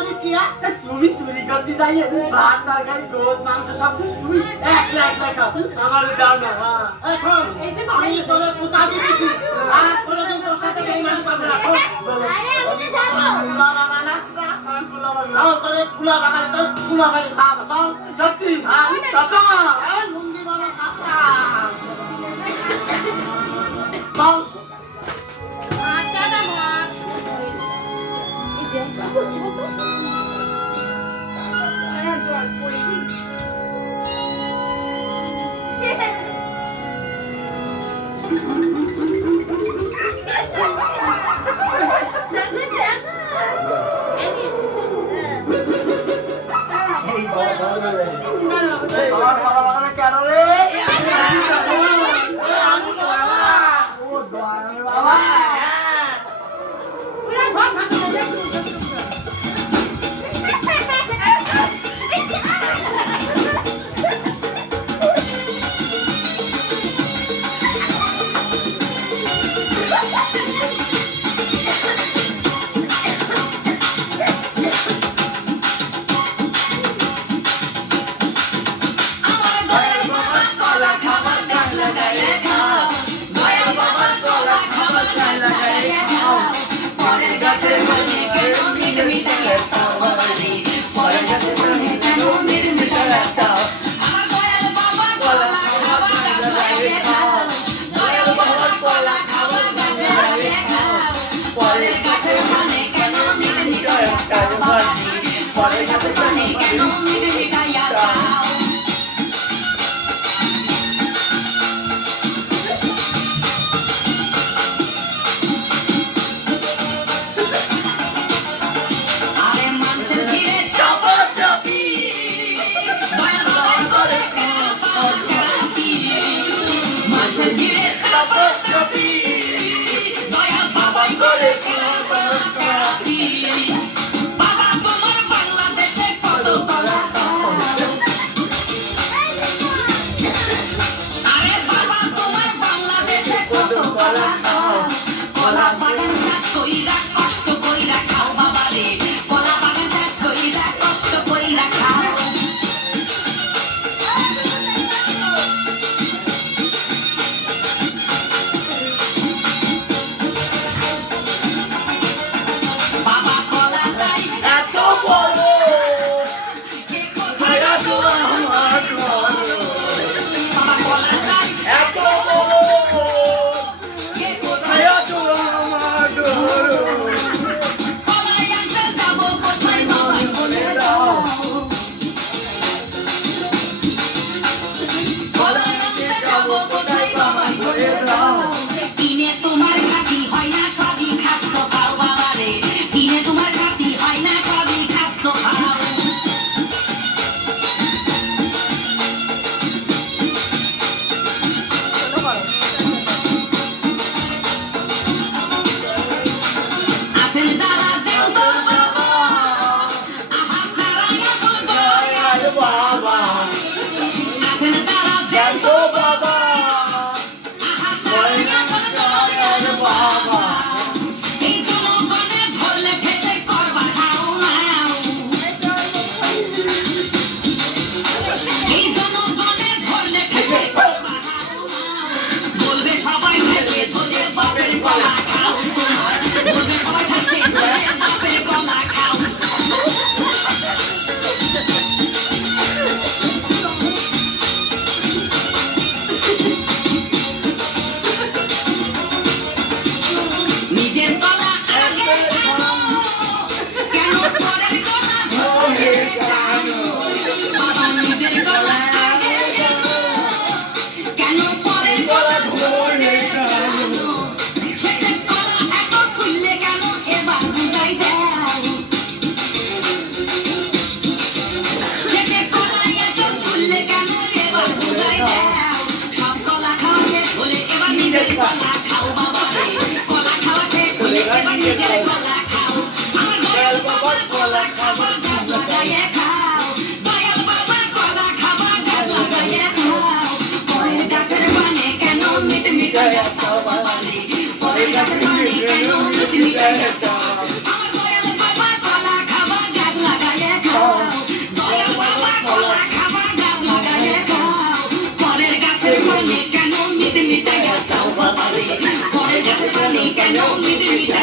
মানে কি তুমি চুরি করতে যাইয়ে ভাত তরকারি দুধ মাংস সব তুমি একলা একলা খাও আমার দাও না এই শোন আমি তোরে কুতা দিবি আর কোনদিন তোর সাথে এই মানুষ আছে না আরে আমি তো যাবো কুলা বাগান আসরা চল তোরে কুলা বাগান তো কুলা বাগান খাবো চল সত্যি হ্যাঁ কাকা এই লুঙ্গি বালা কাপড়া চল আচ্ছা না মাস এই যে করছি তো আরে জল পড়ে আমার বাবা বাগানে কেন রে আমি তো বাবা ও দয়াল বাবা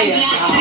একটা